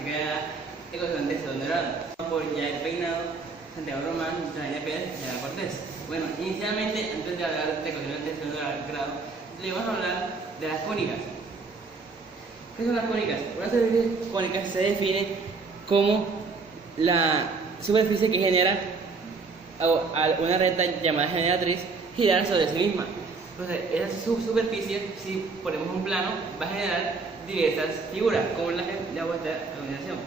matemática de la ecuación de segundo grado por Jair Peinado, Santiago Román, Tania Pérez y Ana Cortés. Bueno, inicialmente, antes de hablar de ecuaciones de segundo grado, le vamos a hablar de las cónicas. ¿Qué son las cónicas? Una superficie cónica se define como la superficie que genera a una recta llamada generatriz girar sobre sí misma. Entonces, esa superficie, si ponemos un plano, va a generar diversas figuras, como la vuestra iluminación,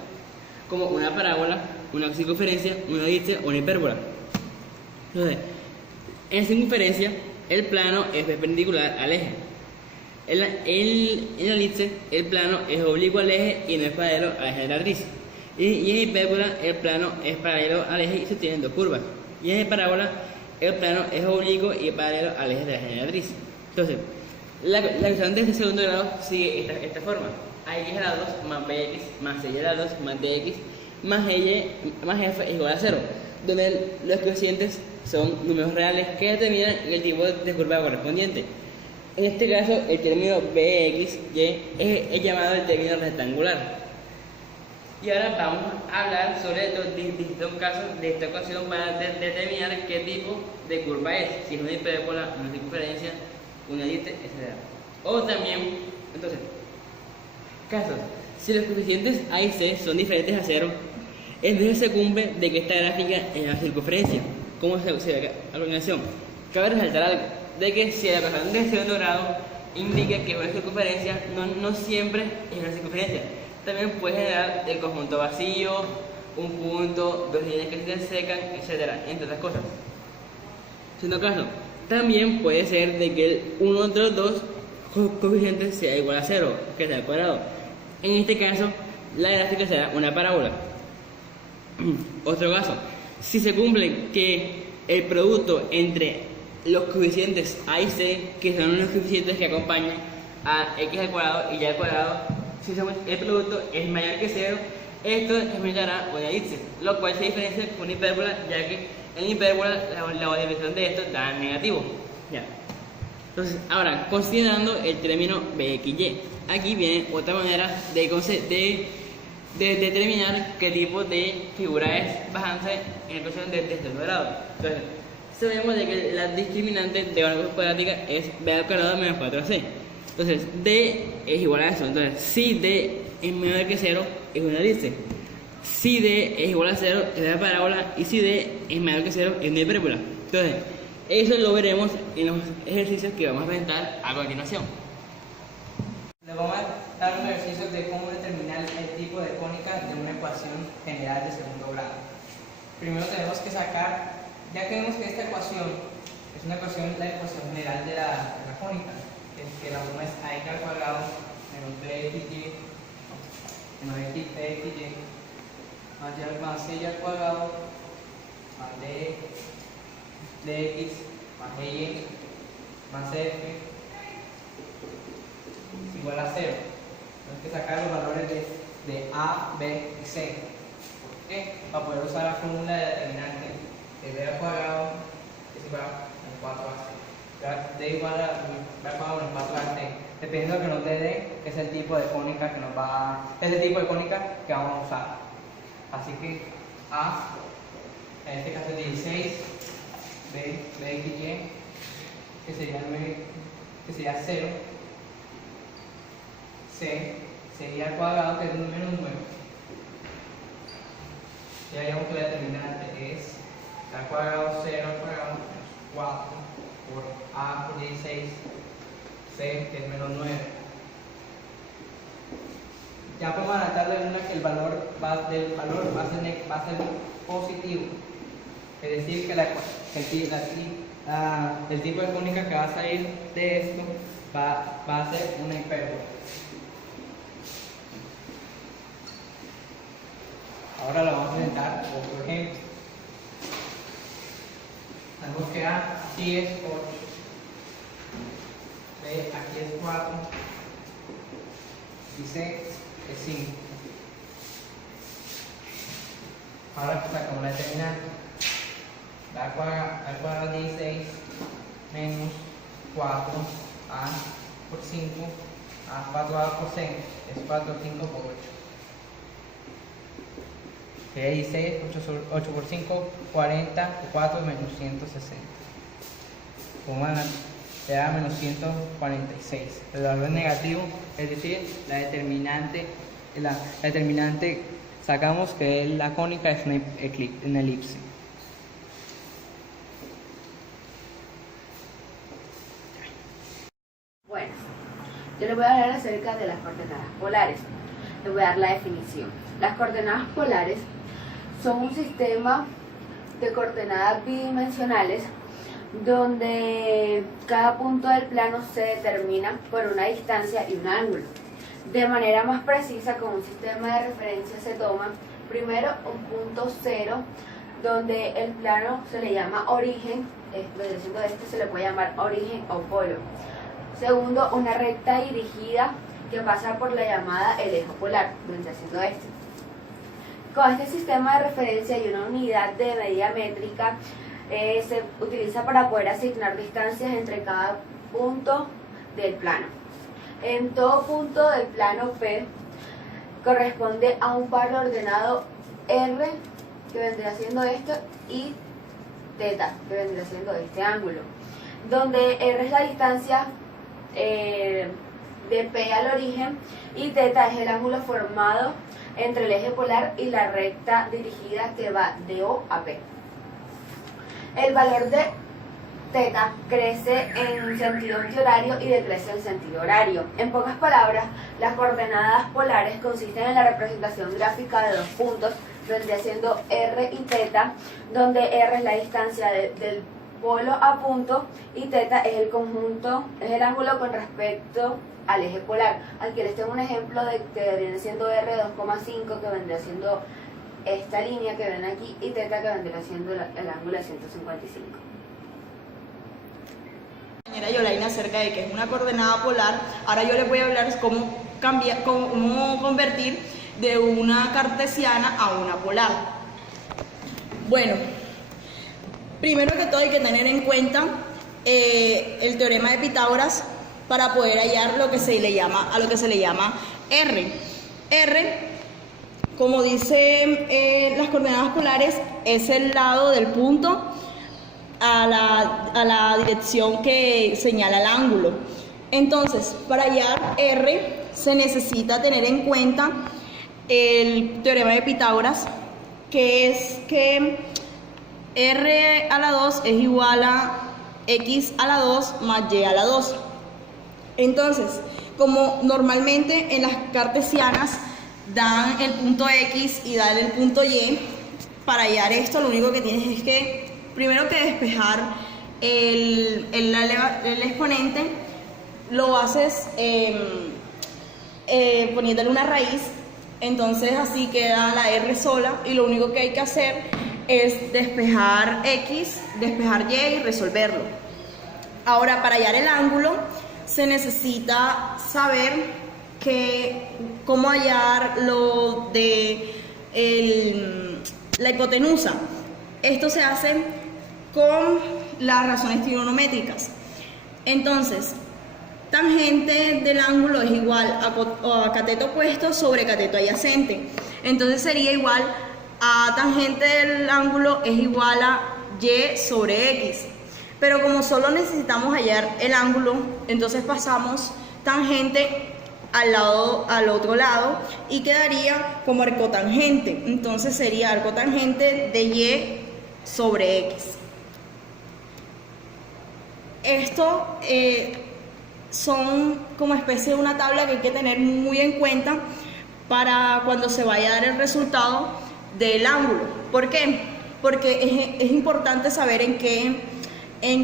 como una parábola, una circunferencia, una elipse o una hipérbola. Entonces, en circunferencia, el plano es perpendicular al eje. En la elipse, el plano es oblicuo al eje y no es paralelo a la generatriz. Y en hipérbola, el plano es paralelo al eje y se tienen dos curvas. Y en parábola, el plano es oblicuo y paralelo al eje de la generatriz. Entonces, la ecuación de este segundo grado sigue esta forma: ax grados más bx más c grados más dx más f es igual a 0, donde los coeficientes son números reales que determinan el tipo de curva correspondiente. En este caso, el término bxy es llamado el término rectangular. Y ahora vamos a hablar sobre los distintos casos de esta ecuación para determinar qué tipo de curva es, si es una hipérbola, una circunferencia, una elipse, etc. O también, entonces, casos: si los coeficientes a y c son diferentes a 0, entonces se cumple de que esta gráfica es una circunferencia. ¿Cómo se ve a continuación? Cabe resaltar algo, de que si la ecuación de segundo grado indica que es una circunferencia, no siempre es una circunferencia. También puede generar el conjunto vacío, un punto, dos líneas que se secan, etc., entre otras cosas. Siendo caso, también puede ser de que uno de los dos coeficientes sea igual a 0, que sea al cuadrado. En este caso, la gráfica será una parábola. Otro caso: si se cumple que el producto entre los coeficientes a y c, que son los coeficientes que acompañan a x al cuadrado y y al cuadrado, si el producto es mayor que 0, esto generará una elipse, lo cual se diferencia con una hipérbola, ya que en hipérbola la división de esto da negativo. Ya. Entonces, ahora, considerando el término bxy, aquí viene otra manera de determinar qué tipo de figura es basándose en la ecuación de segundo grado. Entonces, sabemos de que la discriminante de una ecuación cuadrática es b al cuadrado menos 4c. Entonces, d es igual a eso. Entonces, si d es menor que 0, es una elipse. Si d es igual a 0, es una parábola. Y si d es menor que 0, es una hipérbola. Entonces, eso lo veremos en los ejercicios que vamos a presentar a continuación. Les vamos a dar un ejercicio de cómo determinar el tipo de cónica de una ecuación general de segundo grado. Primero tenemos que sacar, ya que vemos que esta ecuación es la ecuación general de la cónica, que la forma es ax al cuadrado menos bxy menos xy más y al cuadrado más dx más y más f es igual a 0. Tenemos que sacar los valores de a, b y c. ¿Por qué? Para poder usar la fórmula de determinante de b al cuadrado es igual a 4ac. D igual a b al cuadrado menos 4ac, dependiendo de lo que nos dé d, que es el tipo de cónica que que vamos a usar. Así que a, en este caso es 16, bxy, que sería 0, c sería al cuadrado, que es un menos 9. Ya haríamos que la determinante es al cuadrado 0 al cuadrado menos 4 por a por 16, c que es menos 9. Ya podemos adaptar de una que el valor va a ser positivo, es decir, que el tipo de cónica que va a salir de esto va a ser una hipérbola. Ahora lo vamos a presentar otro ejemplo. Sabemos que A aquí es 8, B aquí es 4 y C es 5. Ahora sacamos la determinante. Al cuadrado 16 menos 4 a por 5 a 4a por 6 es 4, 5 por 8. que dice 8 por 5, 40, 4 menos 160. Te da menos 146. El valor negativo, es decir, la determinante sacamos que la cónica es una elipse. Bueno, yo les voy a hablar acerca de las coordenadas polares. Les voy a dar la definición. Las coordenadas polares son un sistema de coordenadas bidimensionales donde cada punto del plano se determina por una distancia y un ángulo. De manera más precisa, con un sistema de referencia se toma primero un punto cero, donde el plano se le llama origen, siendo este se le puede llamar origen o polo. Segundo, una recta dirigida que pasa por la llamada el eje polar, donde siendo este. Con este sistema de referencia y una unidad de medida métrica se utiliza para poder asignar distancias entre cada punto del plano. En todo punto del plano P corresponde a un par ordenado R, que vendría siendo esto, y θ, que vendría siendo este ángulo, donde R es la distancia de P al origen y θ es el ángulo formado entre el eje polar y la recta dirigida que va de O a P. El valor de θ crece en sentido antihorario y decrece en sentido horario. En pocas palabras, las coordenadas polares consisten en la representación gráfica de dos puntos, vendría siendo R y θ, donde R es la distancia del polo a punto y θ es el conjunto, es el ángulo con respecto al eje polar. Aquí les tengo un ejemplo de que viene siendo R 2,5, que vendría siendo esta línea que ven aquí, y θ que vendría siendo el ángulo de 155. Compañera Yolaina acerca de que es una coordenada polar. Ahora yo les voy a hablar cómo convertir de una cartesiana a una polar. Bueno, primero que todo hay que tener en cuenta el teorema de Pitágoras para poder hallar lo que se le llama R. R, como dice las coordenadas polares, es el lado del punto a la dirección que señala el ángulo. Entonces, para hallar R se necesita tener en cuenta el teorema de Pitágoras, que es que R a la 2 es igual a X a la 2 más Y a la 2. Entonces, como normalmente en las cartesianas dan el punto X y dan el punto Y, para hallar esto lo único que tienes es que primero que despejar el exponente, lo haces poniéndole una raíz, entonces así queda la R sola y lo único que hay que hacer es despejar X, despejar Y y resolverlo. Ahora, para hallar el ángulo se necesita saber cómo hallar lo de la hipotenusa. Esto se hace con las razones trigonométricas. Entonces, tangente del ángulo es igual a cateto opuesto sobre cateto adyacente. Entonces sería igual a tangente del ángulo es igual a Y sobre X. Pero como solo necesitamos hallar el ángulo, entonces pasamos tangente al otro lado y quedaría como arcotangente. Entonces sería arcotangente de Y sobre X. Esto son como especie de una tabla que hay que tener muy en cuenta para cuando se vaya a dar el resultado del ángulo. ¿Por qué? Porque es importante saber en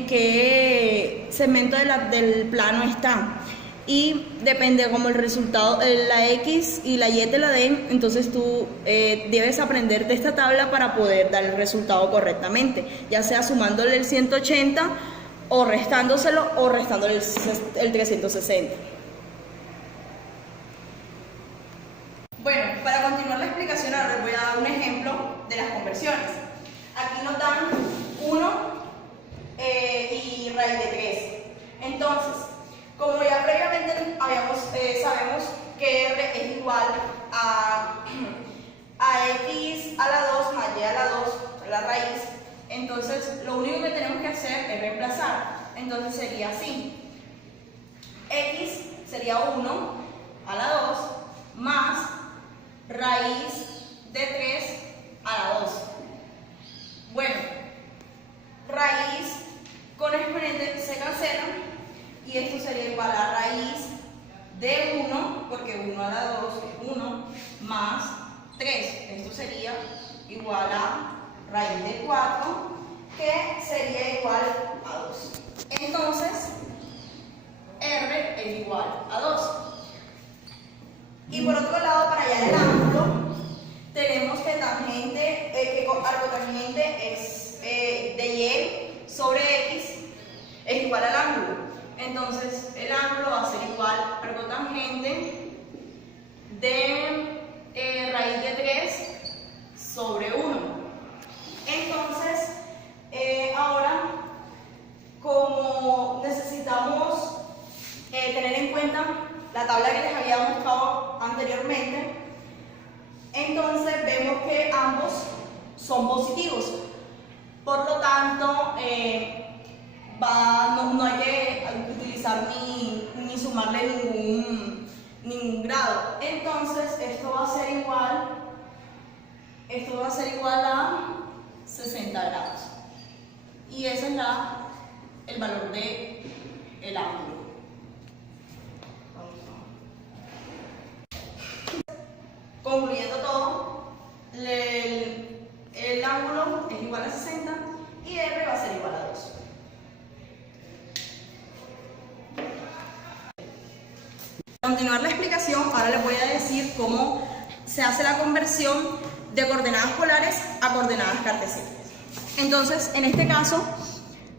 qué segmento del plano está. Y depende como el resultado, la X y la Y te la den, entonces tú debes aprender de esta tabla para poder dar el resultado correctamente, ya sea sumándole el 180 o restándoselo o restándole el 360. Bueno, para continuar la explicación ahora les voy a dar un ejemplo de las conversiones. Aquí nos dan 1 y raíz de 3. Entonces, como ya previamente sabemos que R es igual a X a la la raíz. Entonces lo único que tenemos que hacer es reemplazar. Entonces sería así. X sería 1 a la 2 más raíz de 3 a la 2. Bueno, raíz con exponente se cancelan y esto sería igual a raíz de 1, porque 1 a la 2 es 1, más 3. Esto sería igual a raíz de 4, que sería igual a 2. Entonces, R es igual a 2. Y por otro lado, para hallar el ángulo, tenemos que arcotangente es de Y sobre X es igual al ángulo. Entonces, el ángulo va a ser igual a arcotangente de raíz de 3 sobre 1. Entonces, ahora, como necesitamos tener en cuenta la tabla que les había mostrado anteriormente, entonces vemos que ambos son positivos. Por lo tanto, no hay que utilizar ni sumarle ningún grado. Entonces, esto va a ser igual a 60 grados. Y ese es el valor del ángulo. Concluyendo todo, el ángulo es igual a 60 y R va a ser igual a 2. Para continuar la explicación, ahora les voy a decir cómo se hace la conversión de coordenadas polares a coordenadas cartesianas. Entonces, en este caso,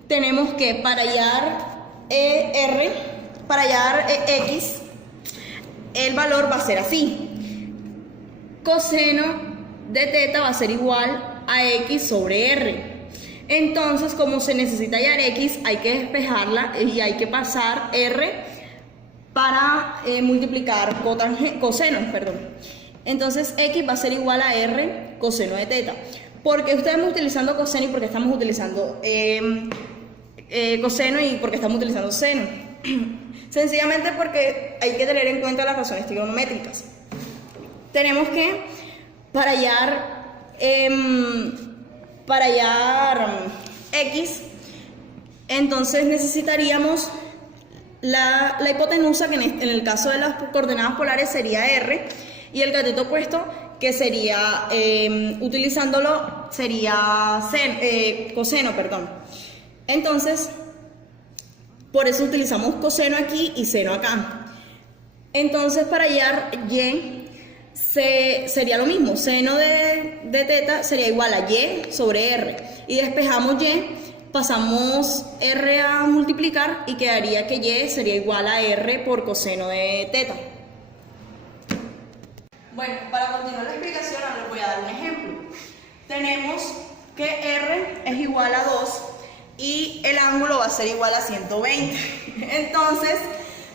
tenemos que para hallar X, el valor va a ser así. Coseno de teta va a ser igual a X sobre R. Entonces, como se necesita hallar X, hay que despejarla y hay que pasar R para multiplicar cosenos, Entonces, X va a ser igual a R coseno de teta. ¿Por qué estamos utilizando coseno y por qué estamos utilizando coseno y por qué estamos utilizando seno? Sencillamente porque hay que tener en cuenta las razones trigonométricas. Tenemos que, para hallar X, entonces necesitaríamos la hipotenusa, que en el caso de las coordenadas polares sería R, y el cateto opuesto, que sería, utilizándolo, sería coseno. Entonces, por eso utilizamos coseno aquí y seno acá. Entonces, para hallar Y, sería lo mismo, seno de teta sería igual a Y sobre R, y despejamos Y, pasamos R a multiplicar y quedaría que Y sería igual a R por coseno de teta. Bueno, para continuar la explicación ahora les voy a dar un ejemplo. Tenemos que R es igual a 2 y el ángulo va a ser igual a 120. Entonces,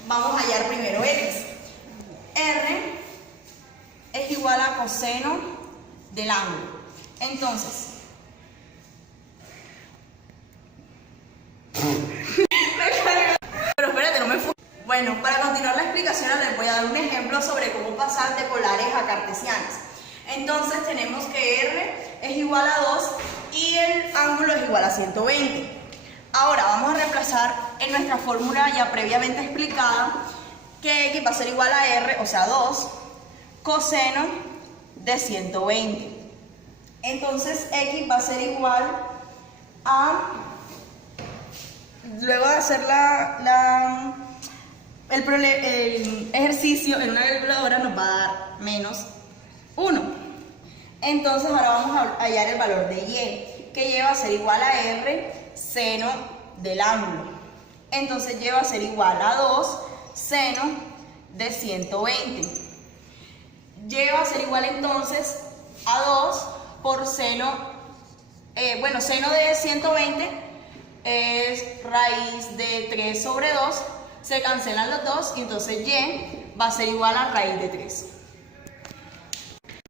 vamos a hallar primero X. R es igual a coseno del ángulo. Entonces, pero espérate, no me fui. Bueno, para continuar la explicación les voy a dar un ejemplo sobre cómo pasar de polares a cartesianas. Entonces tenemos que R es igual a 2 y el ángulo es igual a 120. Ahora vamos a reemplazar en nuestra fórmula ya previamente explicada que X va a ser igual a R, o sea 2, coseno de 120. Entonces X va a ser igual a, luego de hacer el ejercicio en una calculadora, nos va a dar menos 1. Entonces ahora vamos a hallar el valor de Y, que Y va a ser igual a R seno del ángulo. Entonces Y va a ser igual a 2 seno de 120. Y va a ser igual entonces a 2 por seno, seno de 120 es raíz de 3 sobre 2, se cancelan los dos y entonces Y va a ser igual a raíz de 3.